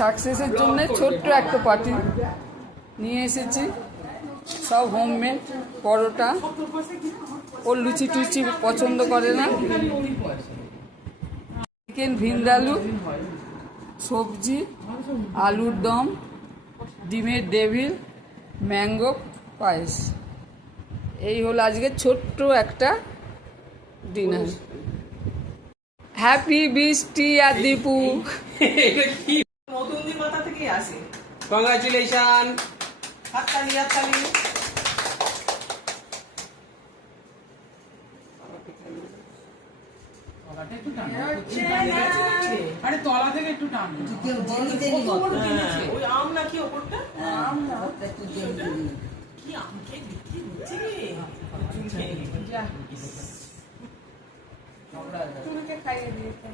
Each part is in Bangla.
সাকসেসের জন্য ছোট্ট একটা পার্টি নিয়ে এসেছি, সব হোমমেড পরোটা। ওর লুচি টুচি পছন্দ করে না। চিকেন ভিন্দালু, সবজি, আলুর দম, ডিমের ডেভিল, ম্যাঙ্গো পায়েস। এই হলো আজকে ছোট্ট একটা ডিনার। হ্যাপি বৃষ্টি আর দীপু। নতুন দিন মাথা থেকেই আসে। কংগ্রাচুলেশন। হাততালি হাততালি। আরে তলা থেকে একটু টান। ওই আম নাকি ওপরটা? আম না, একটু জেলি দিবি। কি আম খেয়ে বিক্রি হচ্ছে রে? তুমিকে খাইয়ে দিয়েছে।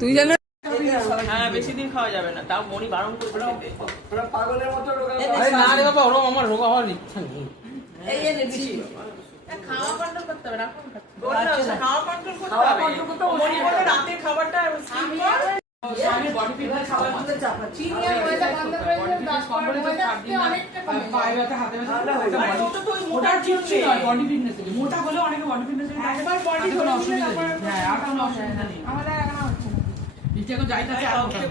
তুই জানো হ্যাঁ, বেশি দিন খাওয়া যাবে না, তাও মনি বারণ করে খেতে। পাগলের মতো আরে না রে বাবা, ওরকম আমার রোগা হওয়ার ইচ্ছা নেই। এই যে বেশি খাওয়া কন্ট্রোল করতে হবে না, খাওয়া কন্ট্রোল করতে হবে। মনি বলে রাতের খাবারটা আমি বডি ফিটনেস খাবার আমাদের চাপা চিনি আর ময়দা বন্ধ করে দিলে 10 ময়দা অনেকটা কমে যায়। পায়ে ব্যথা হাতে ব্যথা ওটা তো ওই ওটা মোটার ঠিক জন্য নয়, বডি ফিটনেস এর মোটা হলে অনেকে বডি ফিটনেস এর একবার body কোনো করে অসুবিধা দিলে নেই। হ্যাঁ, আর কোনো অসুবিধা নেই। আমাদের এখন হচ্ছে না। নিচে এখন যাইতাছে আর মোটা